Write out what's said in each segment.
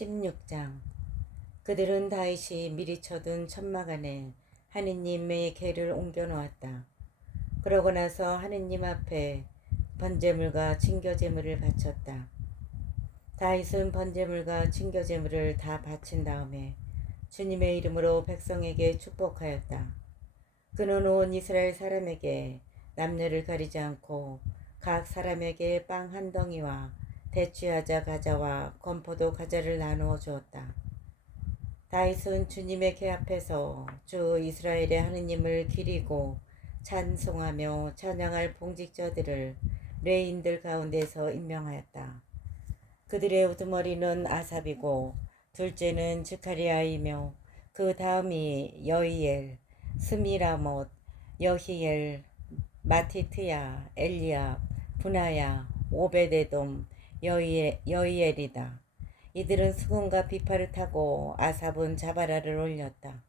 16장. 그들은 다윗이 미리 쳐둔 천막 안에 하느님의 궤를 옮겨 놓았다. 그러고 나서 하느님 앞에 번제물과 친교제물을 바쳤다. 다윗은 번제물과 친교제물을 다 바친 다음에 주님의 이름으로 백성에게 축복하였다. 그는 온 이스라엘 사람에게 남녀를 가리지 않고 각 사람에게 빵 한 덩이와 대추야자 가자와 건포도 가자를 나누어 주었다. 다윗은 주님의 궤 앞에서 주 이스라엘의 하느님을 기리고 찬송하며 찬양할 봉직자들을 레인들 가운데서 임명하였다. 그들의 우두머리는 아삽이고 둘째는 즈카리아이며 그 다음이 여이엘, 스미라못, 여히엘, 마티트야, 엘리압, 분하야, 오베데돔, 여이엘이다. 이들은 수금과 비파를 타고 아삽은 자바라를 올렸다.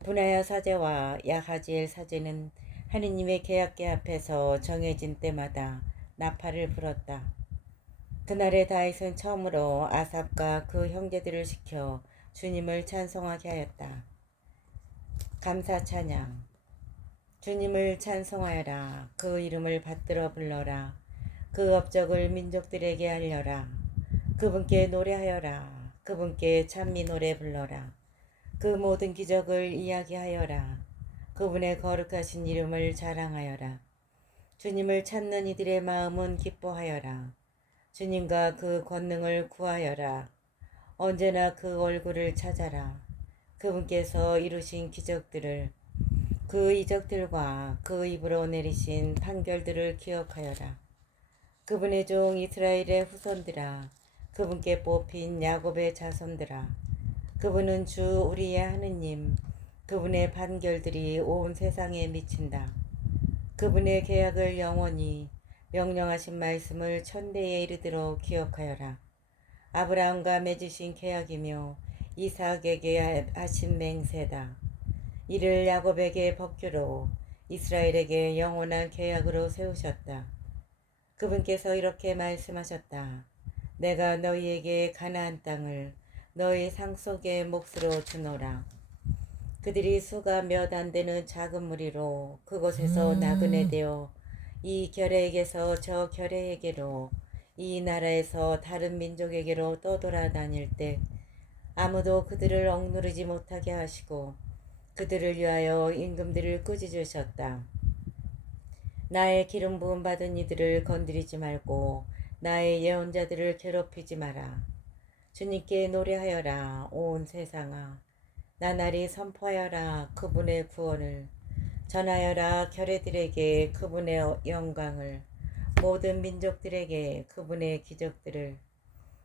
분하야 사제와 야하지엘 사제는 하느님의 계약궤 앞에서 정해진 때마다 나팔을 불었다. 그날에 다윗은 처음으로 아삽과 그 형제들을 시켜 주님을 찬송하게 하였다. 감사 찬양. 주님을 찬송하여라. 그 이름을 받들어 불러라. 그 업적을 민족들에게 알려라. 그분께 노래하여라. 그분께 찬미 노래 불러라. 그 모든 기적을 이야기하여라. 그분의 거룩하신 이름을 자랑하여라. 주님을 찾는 이들의 마음은 기뻐하여라. 주님과 그 권능을 구하여라. 언제나 그 얼굴을 찾아라. 그분께서 이루신 기적들을, 그 이적들과 그 입으로 내리신 판결들을 기억하여라. 그분의 종 이스라엘의 후손들아, 그분께 뽑힌 야곱의 자손들아, 그분은 주 우리의 하느님, 그분의 판결들이 온 세상에 미친다. 그분의 계약을 영원히, 명령하신 말씀을 천대에 이르도록 기억하여라. 아브라함과 맺으신 계약이며 이삭에게 하신 맹세다. 이를 야곱에게 법규로, 이스라엘에게 영원한 계약으로 세우셨다. 그분께서 이렇게 말씀하셨다. 내가 너희에게 가나안 땅을 너희 상속의 몫으로 주노라. 그들이 수가 몇 안 되는 작은 무리로 그곳에서 나그네 되어 이 결혜에게서 저 결혜에게로, 이 나라에서 다른 민족에게로 떠돌아다닐 때 아무도 그들을 억누르지 못하게 하시고 그들을 위하여 임금들을 꾸짖으셨다. 나의 기름 부음 받은 이들을 건드리지 말고 나의 예언자들을 괴롭히지 마라. 주님께 노래하여라. 온 세상아, 나날이 선포하여라. 그분의 구원을 전하여라. 결혜들에게 그분의 영광을, 모든 민족들에게 그분의 기적들을.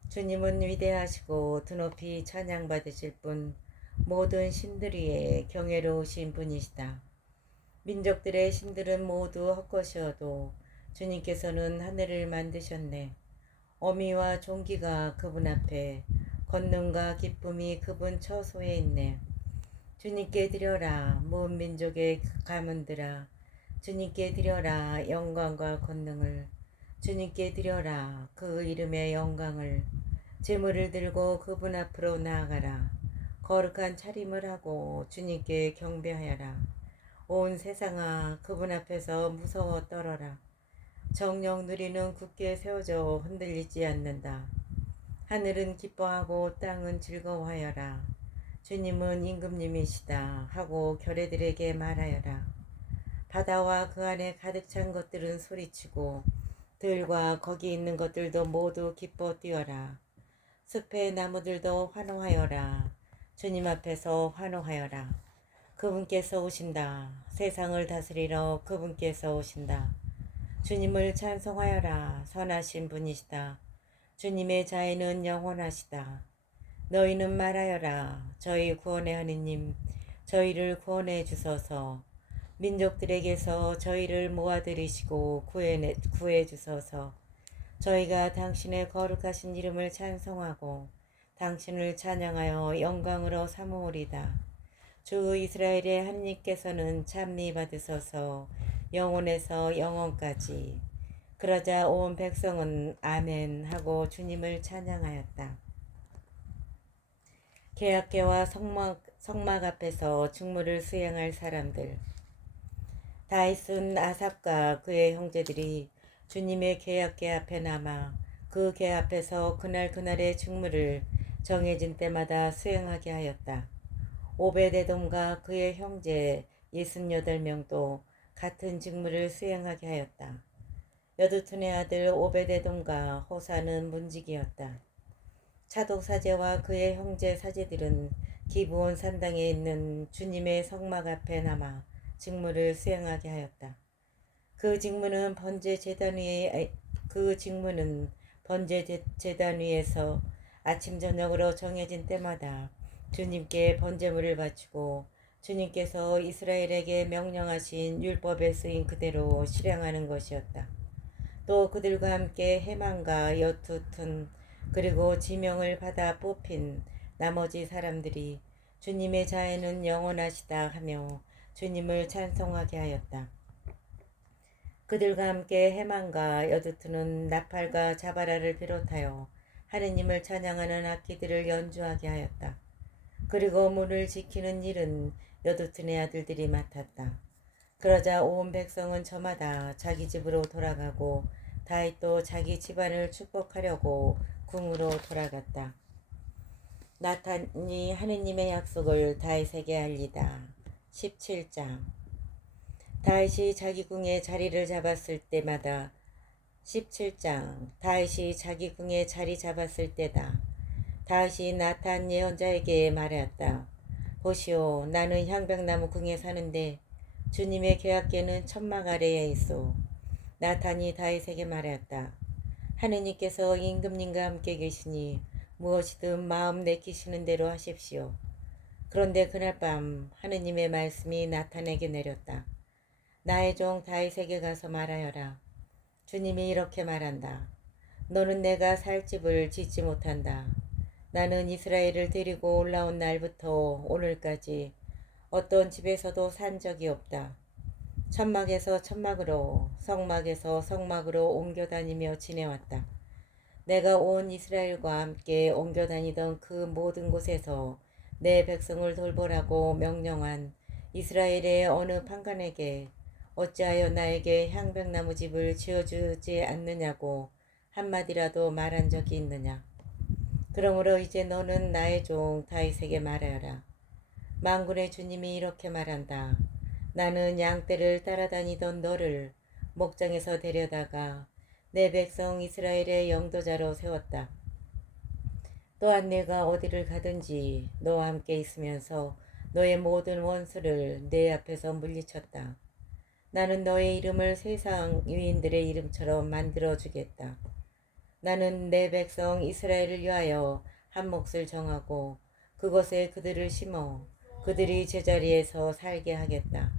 주님은 위대하시고 드높이 찬양받으실 분, 모든 신들 위에 경외로우신 분이시다. 민족들의 신들은 모두 헛것이어도 주님께서는 하늘을 만드셨네. 어미와 종기가 그분 앞에, 권능과 기쁨이 그분 처소에 있네. 주님께 드려라. 모든 민족의 가문들아, 주님께 드려라. 영광과 권능을. 주님께 드려라. 그 이름의 영광을. 제물을 들고 그분 앞으로 나아가라. 거룩한 차림을 하고 주님께 경배하여라. 온 세상아, 그분 앞에서 무서워 떨어라. 정령 누리는 굳게 세워져 흔들리지 않는다. 하늘은 기뻐하고 땅은 즐거워하여라. 주님은 임금님이시다 하고 결혜들에게 말하여라. 바다와 그 안에 가득 찬 것들은 소리치고 들과 거기 있는 것들도 모두 기뻐 뛰어라. 숲의 나무들도 환호하여라. 주님 앞에서 환호하여라. 그분께서 오신다. 세상을 다스리러 그분께서 오신다. 주님을 찬송하여라. 선하신 분이시다. 주님의 자애는 영원하시다. 너희는 말하여라. 저희 구원의 하느님, 저희를 구원해 주소서. 민족들에게서 저희를 모아들이시고 구해 주소서. 저희가 당신의 거룩하신 이름을 찬송하고 당신을 찬양하여 영광으로 삼으오리다. 주 이스라엘의 하느님께서는 찬미 받으소서. 영원에서 영원까지. 그러자 온 백성은 아멘 하고 주님을 찬양하였다. 계약계와 성막 앞에서 직무를 수행할 사람들. 다윗은 아삽과 그의 형제들이 주님의 계약계 앞에 남아 그 계 앞에서 그날그날의 직무를 정해진 때마다 수행하게 하였다. 오베데돔과 그의 형제 68명도 같은 직무를 수행하게 하였다. 여두툰의 아들 오베데돔과 호사는 문지기였다. 차독 사제와 그의 형제 사제들은 기브온 산당에 있는 주님의 성막 앞에 남아 직무를 수행하게 하였다. 그 직무는 번제 제단 위에서 아침 저녁으로 정해진 때마다 주님께 번제물을 바치고 주님께서 이스라엘에게 명령하신 율법에 쓰인 그대로 실행하는 것이었다. 또 그들과 함께 해만과 여투툰 그리고 지명을 받아 뽑힌 나머지 사람들이 주님의 자애는 영원하시다 하며 주님을 찬송하게 하였다. 그들과 함께 해만과 여두툰은 나팔과 자바라를 비롯하여 하느님을 찬양하는 악기들을 연주하게 하였다. 그리고 문을 지키는 일은 여두툰의 아들들이 맡았다. 그러자 온 백성은 저마다 자기 집으로 돌아가고 다윗도 자기 집안을 축복하려고 궁으로 돌아갔다. 나탄이 하느님의 약속을 다윗에게 알리다. 17장. 다윗이 자기 궁에 자리를 잡았을 때마다 17장. 다윗이 자기 궁에 자리 잡았을 때다. 다윗이 나탄 예언자에게 말하였다. 보시오, 나는 향백나무 궁에 사는데 주님의 계약궤는 천막 아래에 있소. 나탄이 다윗에게 말하였다. 하느님께서 임금님과 함께 계시니 무엇이든 마음 내키시는 대로 하십시오. 그런데 그날 밤 하느님의 말씀이 나탄에게 내렸다. 나의 종 다윗에게 가서 말하여라. 주님이 이렇게 말한다. 너는 내가 살 집을 짓지 못한다. 나는 이스라엘을 데리고 올라온 날부터 오늘까지 어떤 집에서도 산 적이 없다. 천막에서 천막으로, 성막에서 성막으로 옮겨 다니며 지내왔다. 내가 온 이스라엘과 함께 옮겨 다니던 그 모든 곳에서 내 백성을 돌보라고 명령한 이스라엘의 어느 판관에게 어찌하여 나에게 향백나무 집을 지어주지 않느냐고 한마디라도 말한 적이 있느냐. 그러므로 이제 너는 나의 종 다윗에게 말하여라. 만군의 주님이 이렇게 말한다. 나는 양떼를 따라다니던 너를 목장에서 데려다가 내 백성 이스라엘의 영도자로 세웠다. 또한 내가 어디를 가든지 너와 함께 있으면서 너의 모든 원수를 내 앞에서 물리쳤다. 나는 너의 이름을 세상 유인들의 이름처럼 만들어 주겠다. 나는 내 백성 이스라엘을 위하여 한 몫을 정하고 그곳에 그들을 심어 그들이 제자리에서 살게 하겠다.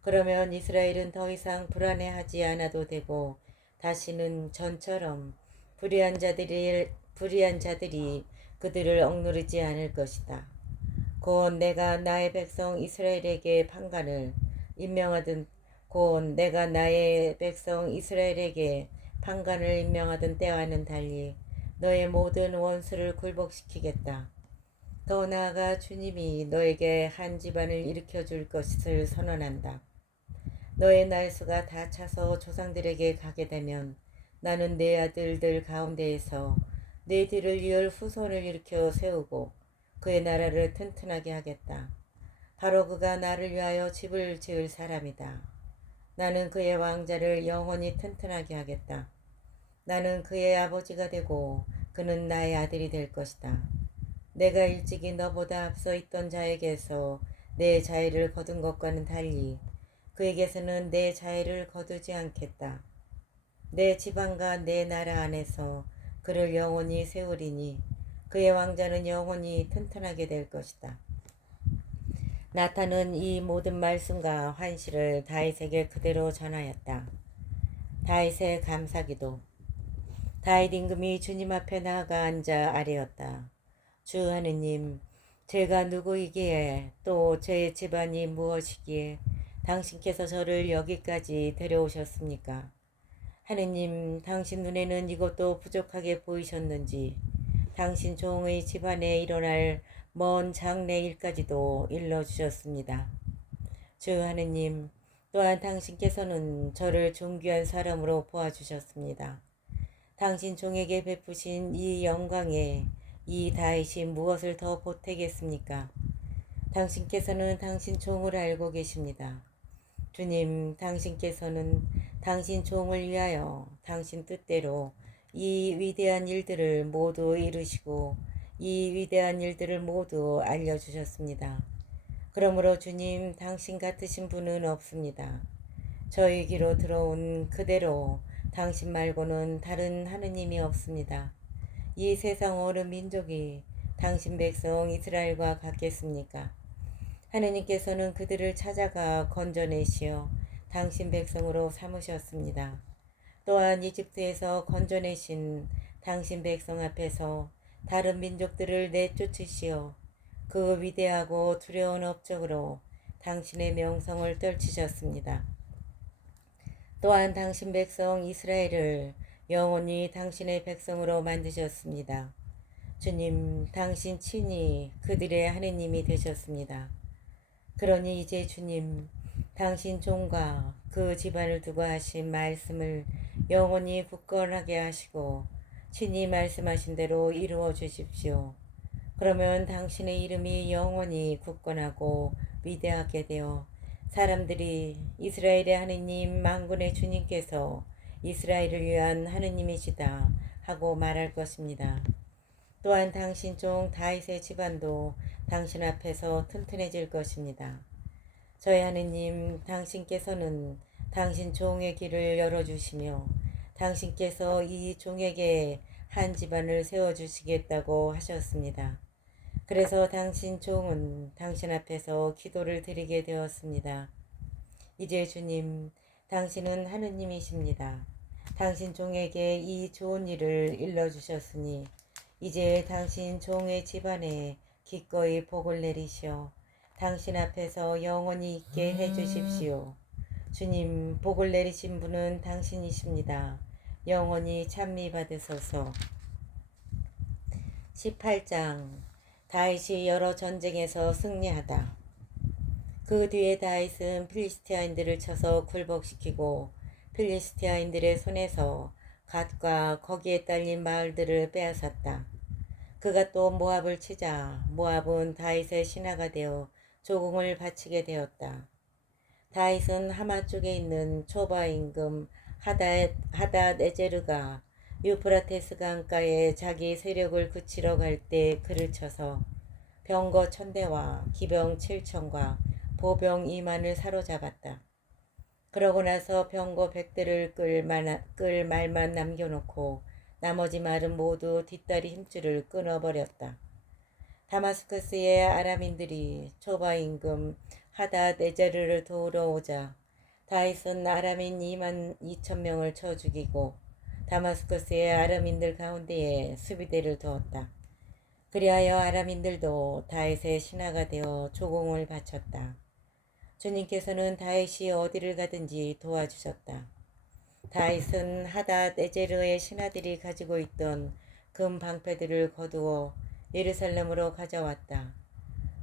그러면 이스라엘은 더 이상 불안해하지 않아도 되고 다시는 전처럼 불의한 자들이 그들을 억누르지 않을 것이다. 곧 내가 나의 백성 이스라엘에게 판관을 임명하던 때와는 달리 너의 모든 원수를 굴복시키겠다. 더 나아가 주님이 너에게 한 집안을 일으켜 줄 것을 선언한다. 너의 날수가 다 차서 조상들에게 가게 되면 나는 내 아들들 가운데에서 내 뒤를 이을 후손을 일으켜 세우고 그의 나라를 튼튼하게 하겠다. 바로 그가 나를 위하여 집을 지을 사람이다. 나는 그의 왕자를 영원히 튼튼하게 하겠다. 나는 그의 아버지가 되고 그는 나의 아들이 될 것이다. 내가 일찍이 너보다 앞서 있던 자에게서 내 자애를 거둔 것과는 달리 그에게서는 내 자애를 거두지 않겠다. 내 지방과 내 나라 안에서 그를 영원히 세우리니 그의 왕자는 영원히 튼튼하게 될 것이다. 나탄은 이 모든 말씀과 환시를 다윗에게 그대로 전하였다. 다윗의 감사기도. 다윗 임금이 주님 앞에 나아가 앉아 아뢰었다. 주 하느님, 제가 누구이기에 또 제 집안이 무엇이기에 당신께서 저를 여기까지 데려오셨습니까? 하느님, 당신 눈에는 이것도 부족하게 보이셨는지 당신 종의 집안에 일어날 먼 장래 일까지도 일러주셨습니다. 주 하느님, 또한 당신께서는 저를 존귀한 사람으로 보아주셨습니다. 당신 종에게 베푸신 이 영광에 이 다윗이 무엇을 더 보태겠습니까? 당신께서는 당신 종을 알고 계십니다. 주님, 당신께서는 당신 종을 위하여 당신 뜻대로 이 위대한 일들을 모두 이루시고 이 위대한 일들을 모두 알려주셨습니다. 그러므로 주님, 당신 같으신 분은 없습니다. 저희 귀로 들어온 그대로 당신 말고는 다른 하느님이 없습니다. 이 세상 어느 민족이 당신 백성 이스라엘과 같겠습니까? 하느님께서는 그들을 찾아가 건져내시어 당신 백성으로 삼으셨습니다. 또한 이집트에서 건져내신 당신 백성 앞에서 다른 민족들을 내쫓으시어 그 위대하고 두려운 업적으로 당신의 명성을 떨치셨습니다. 또한 당신 백성 이스라엘을 영원히 당신의 백성으로 만드셨습니다. 주님, 당신 친히 그들의 하느님이 되셨습니다. 그러니 이제 주님, 당신 종과 그 집안을 두고 하신 말씀을 영원히 굳건하게 하시고 친히 말씀하신 대로 이루어 주십시오. 그러면 당신의 이름이 영원히 굳건하고 위대하게 되어 사람들이 이스라엘의 하느님 만군의 주님께서 이스라엘을 위한 하느님이시다 하고 말할 것입니다. 또한 당신 종 다윗의 집안도 당신 앞에서 튼튼해질 것입니다. 저희 하느님, 당신께서는 당신 종의 길을 열어주시며 당신께서 이 종에게 한 집안을 세워주시겠다고 하셨습니다. 그래서 당신 종은 당신 앞에서 기도를 드리게 되었습니다. 이제 주님, 당신은 하느님이십니다. 당신 종에게 이 좋은 일을 일러주셨으니 이제 당신 종의 집안에 기꺼이 복을 내리시어 당신 앞에서 영원히 있게 해주십시오. 주님, 복을 내리신 분은 당신이십니다. 영원히 찬미 받으소서. 18장 다윗이 여러 전쟁에서 승리하다. 그 뒤에 다윗은 필리스티아인들을 쳐서 굴복시키고 필리스티아인들의 손에서 갓과 거기에 딸린 마을들을 빼앗았다. 그가 또 모압을 치자 모압은 다윗의 신하가 되어 조공을 바치게 되었다. 다윗은 하마 쪽에 있는 초바 임금 하닷에제르가 유프라테스 강가에 자기 세력을 그치러 갈 때 그를 쳐서 병거 1000대와 기병 7000과 보병 2만을 사로잡았다. 그러고 나서 병거 100대를 끌 말만 남겨놓고 나머지 말은 모두 뒷다리 힘줄을 끊어버렸다. 다마스커스의 아람인들이 초바 임금 하닷에제르를 도우러 오자 다윗은 아람인 2만 2천 명을 쳐 죽이고 다마스커스의 아람인들 가운데에 수비대를 두었다. 그리하여 아람인들도 다윗의 신하가 되어 조공을 바쳤다. 주님께서는 다윗이 어디를 가든지 도와주셨다. 다윗은 하닷에제르의 신하들이 가지고 있던 금 방패들을 거두어 예루살렘으로 가져왔다.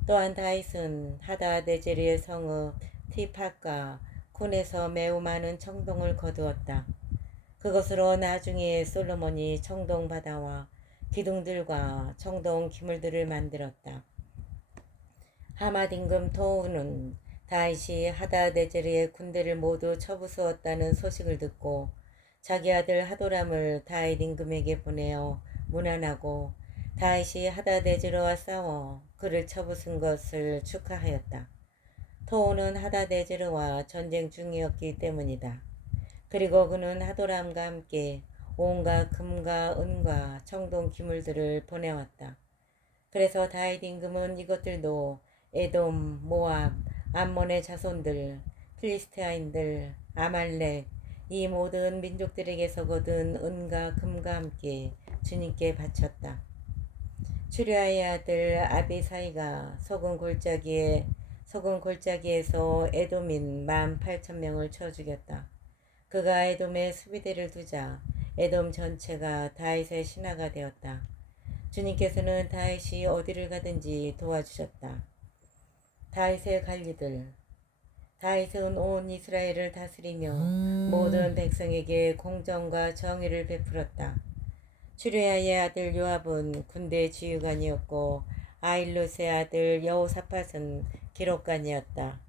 또한 다윗은 하닷에제르의 성읍 티팟과 쿤에서 매우 많은 청동을 거두었다. 그것으로 나중에 솔로몬이 청동 바다와 기둥들과 청동 기물들을 만들었다. 하맛 임금 토우는 다윗이 하닷에제르의 군대를 모두 쳐부수었다는 소식을 듣고 자기 아들 하도람을 다윗 임금에게 보내어 문안하고 다윗이 하닷에제르와 싸워 그를 쳐부순 것을 축하하였다. 토우는 하닷에제르와 전쟁 중이었기 때문이다. 그리고 그는 하도람과 함께 온갖 금과 은과 청동 기물들을 보내왔다. 그래서 다윗 임금은 이것들도 에돔, 모압, 암몬의 자손들, 필리스티아인들, 아말렉, 이 모든 민족들에게서 거둔 은과 금과 함께 주님께 바쳤다. 추리아의 아들 아비사이가 속은 골짜기에서 에돔인 18,000명을 쳐 죽였다. 그가 에돔에 수비대를 두자 에돔 전체가 다윗의 신하가 되었다. 주님께서는 다윗이 어디를 가든지 도와주셨다. 다윗의 관리들. 다윗은 온 이스라엘을 다스리며 모든 백성에게 공정과 정의를 베풀었다. 추리아의 아들 요압은 군대 지휘관이었고 아일롯의 아들 여호사밧은 기록관이었다.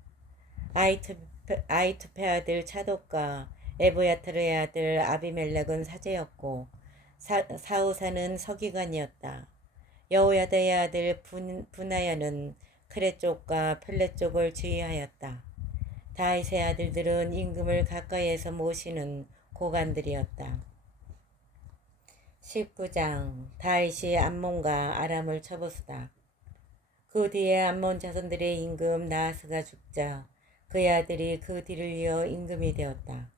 아이투페 아들 차독과 에브야타르의 아들 아비멜렉은 사제였고 사우사는 서기관이었다. 여호야다의 아들 분하야는 크레 쪽과 플레 쪽을 지휘하였다. 다윗의 아들들은 임금을 가까이에서 모시는 고관들이었다. 19장 다윗이 암몬과 아람을 쳐부수다. 그 뒤에 암몬 자손들의 임금 나하스가 죽자 그의 아들이 그 뒤를 이어 임금이 되었다.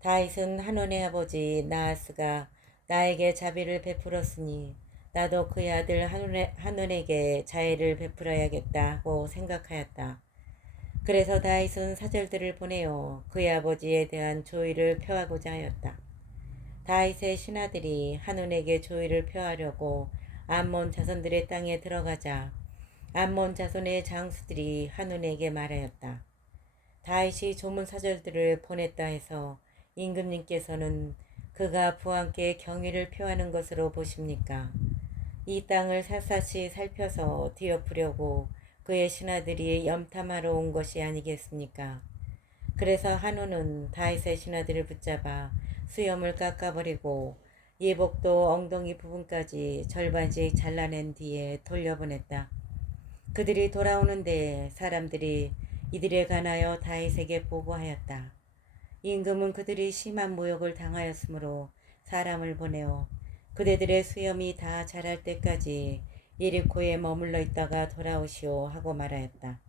다윗은 한온의 아버지 나하스가 나에게 자비를 베풀었으니 나도 그의 아들 한온에게 자애를 베풀어야겠다 하고 생각하였다. 그래서 다윗은 사절들을 보내어 그의 아버지에 대한 조의를 표하고자 하였다. 다윗의 신하들이 한온에게 조의를 표하려고 암몬 자손들의 땅에 들어가자 암몬 자손의 장수들이 한온에게 말하였다. 다윗이 조문 사절들을 보냈다 해서 임금님께서는 그가 부하께 경의를 표하는 것으로 보십니까? 이 땅을 샅샅이 살펴서 뒤엎으려고 그의 신하들이 염탐하러 온 것이 아니겠습니까? 그래서 한온은 다윗의 신하들을 붙잡아 수염을 깎아버리고 예복도 엉덩이 부분까지 절반씩 잘라낸 뒤에 돌려보냈다. 그들이 돌아오는데 사람들이 이들에 관하여 다윗에게 보고하였다. 임금은 그들이 심한 모욕을 당하였으므로 사람을 보내어 그대들의 수염이 다 자랄 때까지 예리코에 머물러 있다가 돌아오시오 하고 말하였다.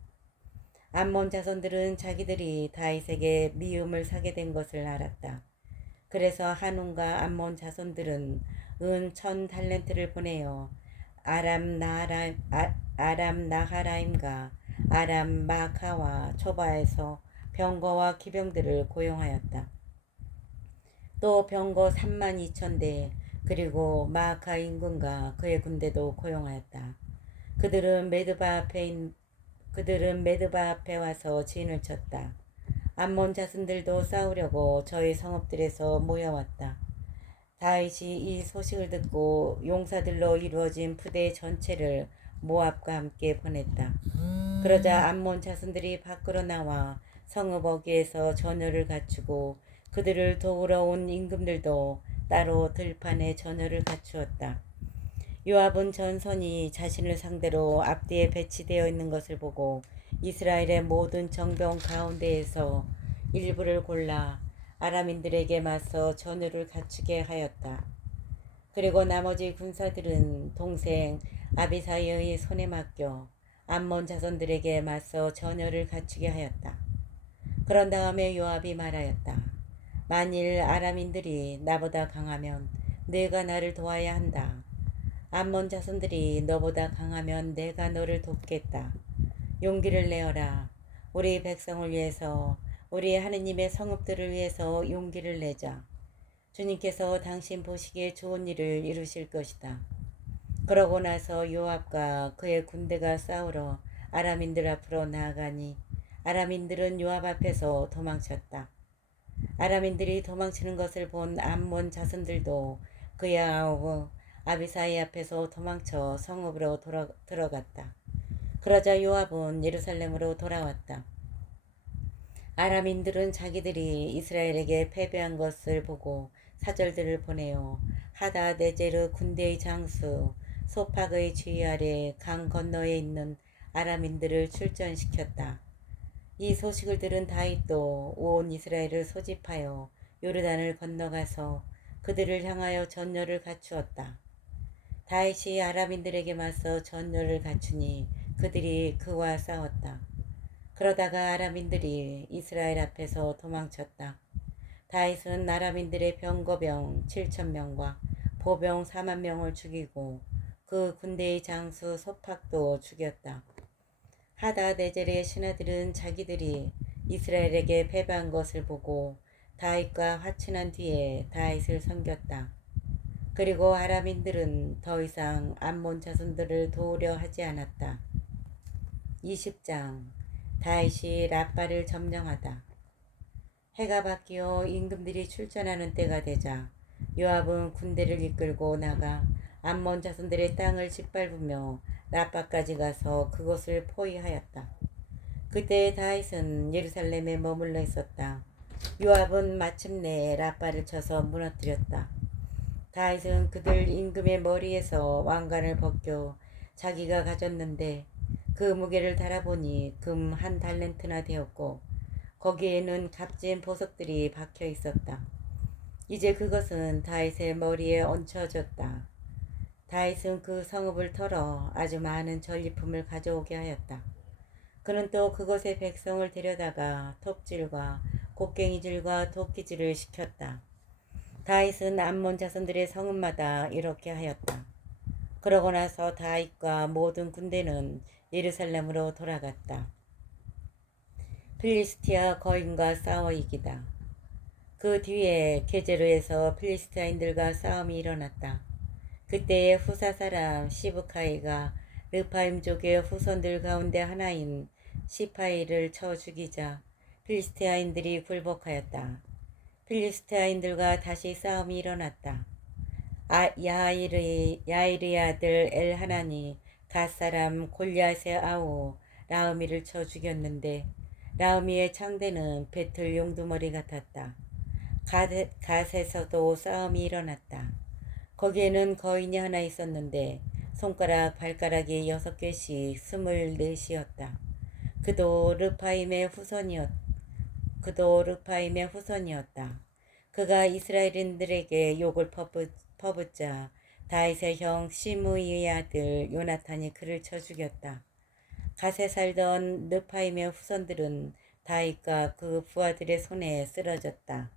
암몬 자손들은 자기들이 다윗에게 미움을 사게 된 것을 알았다. 그래서 한온과 암몬 자손들은 은 1000달란트를 보내어 아람 나하라임과 아람 마카와 초바에서 병거와 기병들을 고용하였다. 또 병거 32,000대 그리고 마카 임금과 그의 군대도 고용하였다. 그들은 메드바 앞에 와서 진을 쳤다. 암몬 자손들도 싸우려고 저희 성읍들에서 모여왔다. 다윗이 이 소식을 듣고 용사들로 이루어진 부대 전체를 모압과 함께 보냈다. 그러자 암몬 자손들이 밖으로 나와 성읍 어귀에서 전열을 갖추고 그들을 도우러 온 임금들도 따로 들판에 전열을 갖추었다. 요압은 전선이 자신을 상대로 앞뒤에 배치되어 있는 것을 보고 이스라엘의 모든 정병 가운데에서 일부를 골라 아람인들에게 맞서 전열을 갖추게 하였다. 그리고 나머지 군사들은 동생 아비사이의 손에 맡겨 암몬 자손들에게 맞서 전열을 갖추게 하였다. 그런 다음에 요압이 말하였다. 만일 아람인들이 나보다 강하면 내가 나를 도와야 한다. 암몬 자손들이 너보다 강하면 내가 너를 돕겠다. 용기를 내어라. 우리 백성을 위해서 우리 하느님의 성읍들을 위해서 용기를 내자. 주님께서 당신 보시기에 좋은 일을 이루실 것이다. 그러고 나서 요압과 그의 군대가 싸우러 아람인들 앞으로 나아가니 아람인들은 요압 앞에서 도망쳤다. 아람인들이 도망치는 것을 본 암몬 자손들도 그의 아우 아비사이 앞에서 도망쳐 성읍으로 들어갔다. 그러자 요압은 예루살렘으로 돌아왔다. 아람인들은 자기들이 이스라엘에게 패배한 것을 보고 사절들을 보내어 하다네제르 군대의 장수 소팍의 지휘 아래 강 건너에 있는 아람인들을 출전시켰다. 이 소식을 들은 다윗도 온 이스라엘을 소집하여 요르단을 건너가서 그들을 향하여 전열을 갖추었다. 다윗이 아람인들에게 맞서 전열을 갖추니 그들이 그와 싸웠다. 그러다가 아람인들이 이스라엘 앞에서 도망쳤다. 다윗은 아람인들의 병거병 7,000명과 보병 40,000명을 죽이고 그 군대의 장수 소팍도 죽였다. 하다네젤의 신하들은 자기들이 이스라엘에게 패배한 것을 보고 다윗과 화친한 뒤에 다윗을 섬겼다. 그리고 아람인들은 더 이상 암몬 자손들을 도우려 하지 않았다. 20장 다윗이 라빠를 점령하다. 해가 바뀌어 임금들이 출전하는 때가 되자 요압은 군대를 이끌고 나가 암몬 자손들의 땅을 짓밟으며 라빠까지 가서 그것을 포위하였다. 그때 다윗은 예루살렘에 머물러 있었다. 요압은 마침내 라빠를 쳐서 무너뜨렸다. 다윗은 그들 임금의 머리에서 왕관을 벗겨 자기가 가졌는데 그 무게를 달아보니 금 1달란트나 되었고 거기에는 값진 보석들이 박혀 있었다. 이제 그것은 다윗의 머리에 얹혀졌다. 다윗은 그 성읍을 털어 아주 많은 전리품을 가져오게 하였다. 그는 또 그곳에 백성을 데려다가 톱질과 곡괭이질과 도끼질을 시켰다. 다윗은 암몬 자손들의 성읍마다 이렇게 하였다. 그러고 나서 다윗과 모든 군대는 예루살렘으로 돌아갔다. 필리스티아 거인과 싸워 이기다. 그 뒤에 게제르에서 필리스티아인들과 싸움이 일어났다. 그때에 후사 사람 시브카이가 르파임족의 후손들 가운데 하나인 시파이를 쳐 죽이자 필리스티아인들이 굴복하였다. 필리스티아인들과 다시 싸움이 일어났다. 야일의 아들 엘하나니 갓사람 골리앗의 아우 라흐미를 쳐 죽였는데 라흐미의 창대는 배틀 용두머리 같았다. 갓에서도 싸움이 일어났다. 거기에는 거인이 하나 있었는데 손가락 발가락이 6개씩 24이었다. 그도 르파임의 후손이었다. 그가 이스라엘인들에게 욕을 퍼붓자 다윗의 형 시므이의 아들 요나탄이 그를 쳐 죽였다. 갓에 살던 르파임의 후손들은 다윗과 그 부하들의 손에 쓰러졌다.